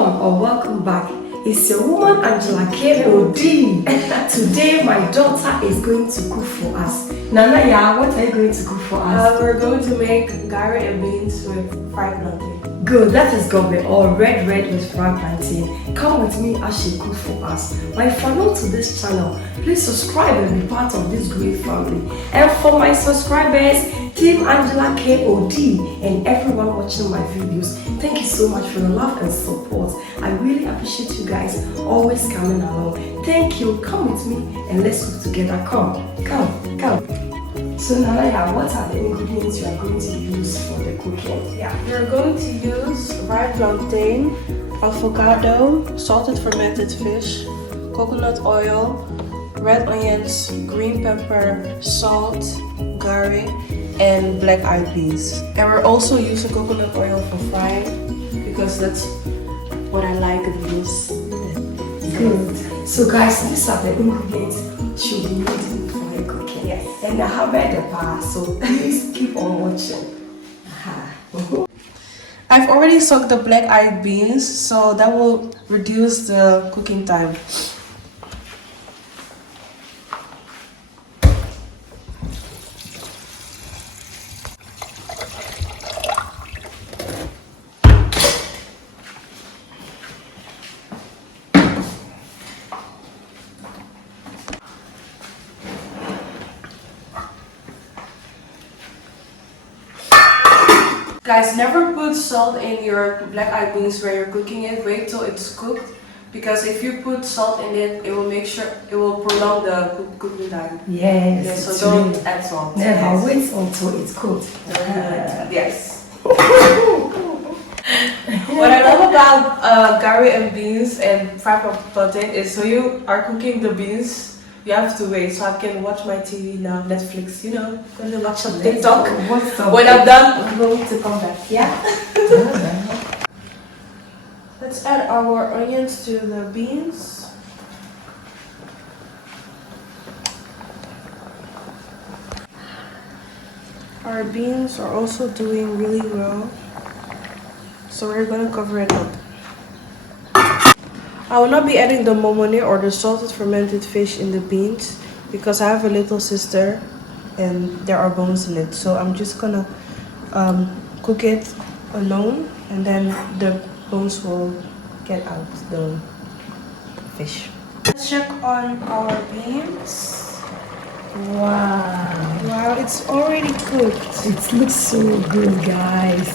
Welcome or welcome back. It's your woman Angela K.O.D. Today my daughter is going to cook for us. Nana, yeah, what are you going to cook for us? We're going to make Garri and beans with fried plantain. Good, that is Gob3 or red with fried plantain. Come with me as she cooks for us. My follow to this channel, please subscribe and be part of this great family. And for my subscribers, Team Angela K.O.D. and everyone watching my videos, thank you so much for the love and support. I really appreciate you guys always coming along. Thank you. Come with me and let's cook together. Come. So Nana, what are the ingredients you are going to use for the cooking? Yeah, we're going to use fried plantain, avocado, salted fermented fish, coconut oil, red onions, green pepper, salt, garri, and black-eyed peas. And we're also using coconut oil for frying because that's what I like the most. Good. So guys, these are the ingredients you'll be needing for the cooking. Yes. And I have read the bar, so please keep on watching. I've already soaked the black-eyed beans, so that will reduce the cooking time. Guys, never put salt in your black-eyed beans when you're cooking it. Wait till it's cooked, because if you put salt in it, it will prolong the cooking time. Yes. Yeah, so don't add salt. Never wait until it's cooked. Yes. What I love about garri and beans and fried plantain is when you are cooking the beans, you have to wait. So I can watch my TV now, Netflix, you know, gonna watch some TikTok. When I'm done, I'm going to come back. Yeah. Let's add our onions to the beans. Our beans are also doing really well, so we're gonna cover it up. I will not be adding the momoni or the salted fermented fish in the beans because I have a little sister and there are bones in it. So I'm just gonna cook it alone, and then the bones will get out the fish. Let's check on our beans. Wow, it's already cooked. It looks so good, guys.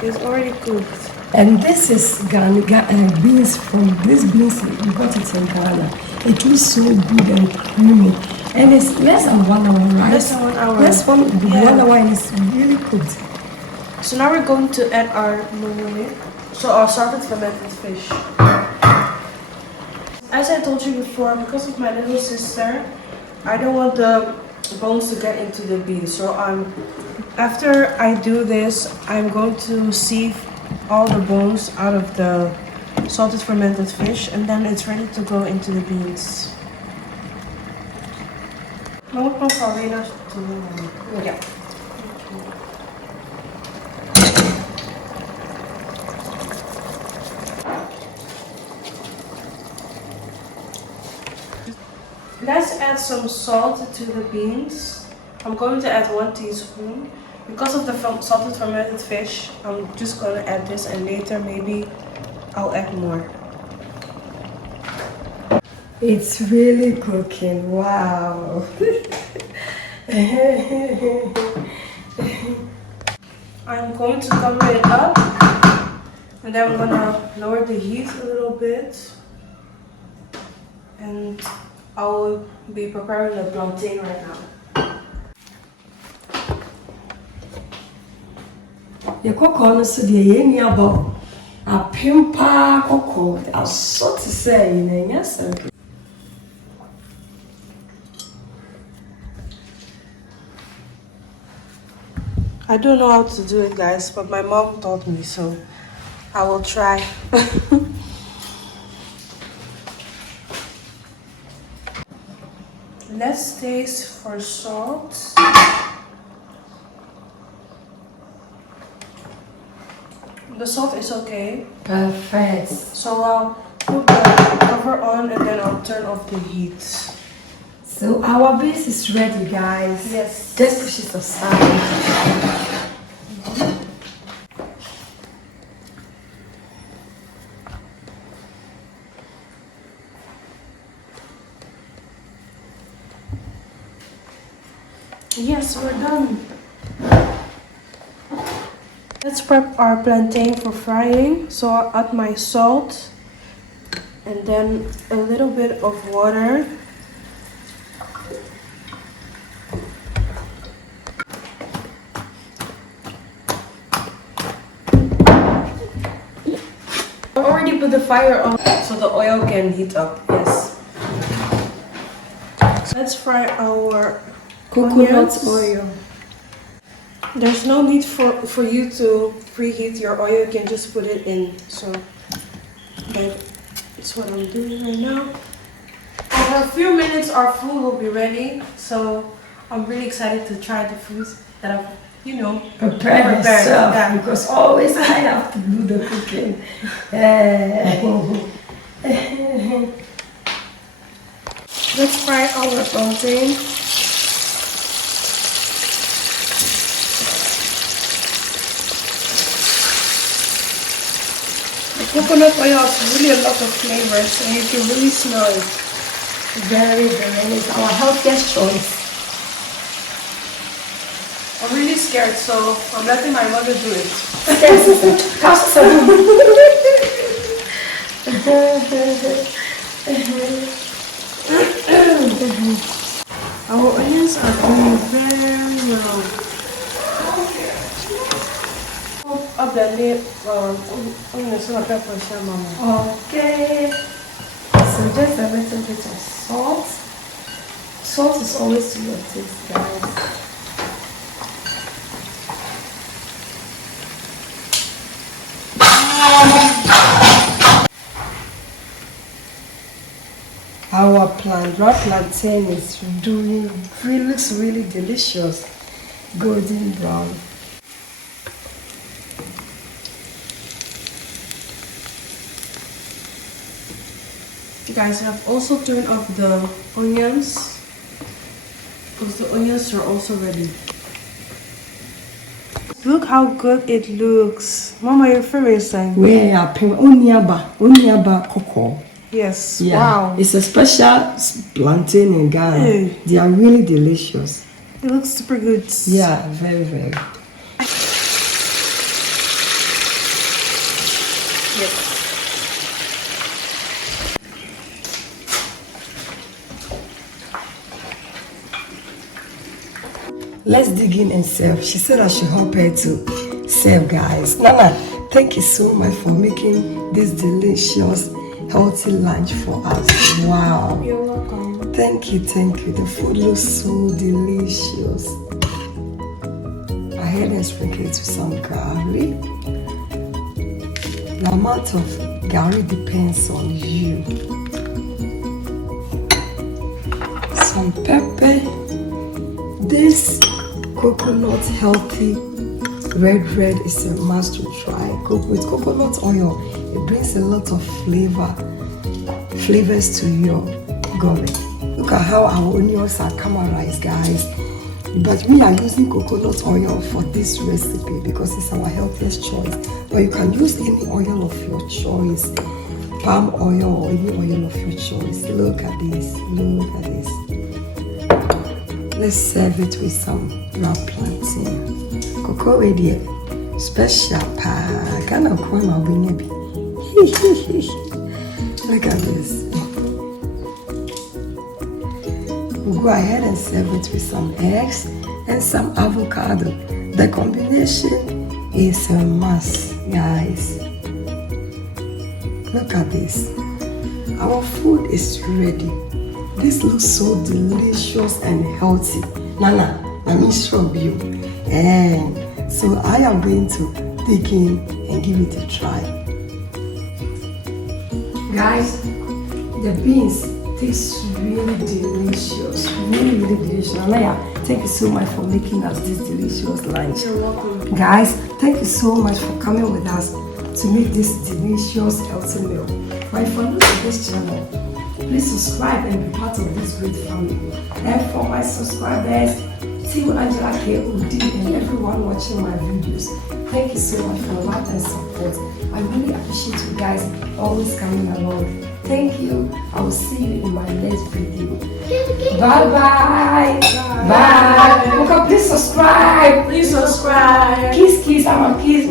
It's already cooked. And this is beans from this beans we got it in Ghana. It looks so good and creamy. And it's less than 1 hour, right? Less than 1 hour. Less than 1 hour, and it's really cooked. So now we're going to add our momoni, so our salted fermented fish. As I told you before, because of my little sister, I don't want the bones to get into the beans. So after I do this, I'm going to sieve all the bones out of the salted fermented fish, and then it's ready to go into the beans. Yeah. Let's add some salt to the beans. I'm going to add 1 teaspoon. Because of the salted fermented fish, I'm just going to add this, and later maybe I'll add more. It's really cooking, wow. I'm going to cover it up, and then I'm going to lower the heat a little bit, and I will be preparing the plantain right now. Your cocoa no so the yeni abo a pimpa cocoa a so to say in yes. I don't know how to do it, guys, but my mom taught me, so I will try. Let's taste for salt. The salt is okay. Perfect. So I'll put the cover on and then I'll turn off the heat. So our base is ready, guys. Yes. Just push it aside. Yes, we're done. Let's prep our plantain for frying. So I'll add my salt and then a little bit of water. I already put the fire on so the oil can heat up. Yes. Let's fry our Coconut onions. oil. There's no need for you to preheat your oil, you can just put it in. So that's what I'm doing right now. For a few minutes our food will be ready. So I'm really excited to try the foods that I've, Prepare yourself, Yeah. because always I have to do the cooking. Let's fry our plantain. Coconut oil has really a lot of flavors and you can really smell it. Very, very nice. Our healthiest choice. I'm really scared, so I'm letting my mother do it. Our onions are doing very well. I'll blend it. Onions and pepper, mama. Okay. So just a little bit of salt. Salt is always to your taste, guys. Our plantain is looks really delicious, golden brown. You guys have also turned off the onions because the onions are also ready. Look how good it looks. Mama, your favorite sign? Where are oniaba cocoa? Yes. Yeah. Wow. It's a special plantain in Ghana. Hey. They are really delicious. It looks super good. Yeah, very, very. Yes. Let's dig in and serve. She said I should help her to serve, guys. Nana, thank you so much for making this delicious, healthy lunch for us. Wow. You're welcome. Thank you, thank you. The food looks so delicious. I had and sprinkle it with some garri. The amount of garri depends on you. Some pepper. This coconut healthy red is a must to try. With coconut oil, it brings a lot of flavors to your gob3. Look at how our onions are caramelized, guys. But we are using coconut oil for this recipe because it's our healthiest choice. But you can use any oil of your choice, palm oil or any oil of your choice. Look at this. Look at this. Let's serve it with some raw plantain. Cocoa ready, special pa. Kana kwa na obinebi. Look at this. We'll go ahead and serve it with some eggs and some avocado. The combination is a must, guys. Look at this. Our food is ready. This looks so delicious and healthy. Nana, I'm sure of you. And so I am going to dig in and give it a try. Guys, the beans taste really delicious. Really, really delicious. Nana, thank you so much for making us this delicious lunch. You're welcome. Guys, thank you so much for coming with us to make this delicious healthy meal. But if you're new to this channel, please subscribe and be part of this great family. And for my subscribers, Team Angela KOD and everyone watching my videos, thank you so much for your love and support. I really appreciate you guys always coming along. Thank you. I will see you in my next video. Bye bye. Bye. Bye. Please subscribe. Please subscribe. Kiss, kiss. I'm a kiss.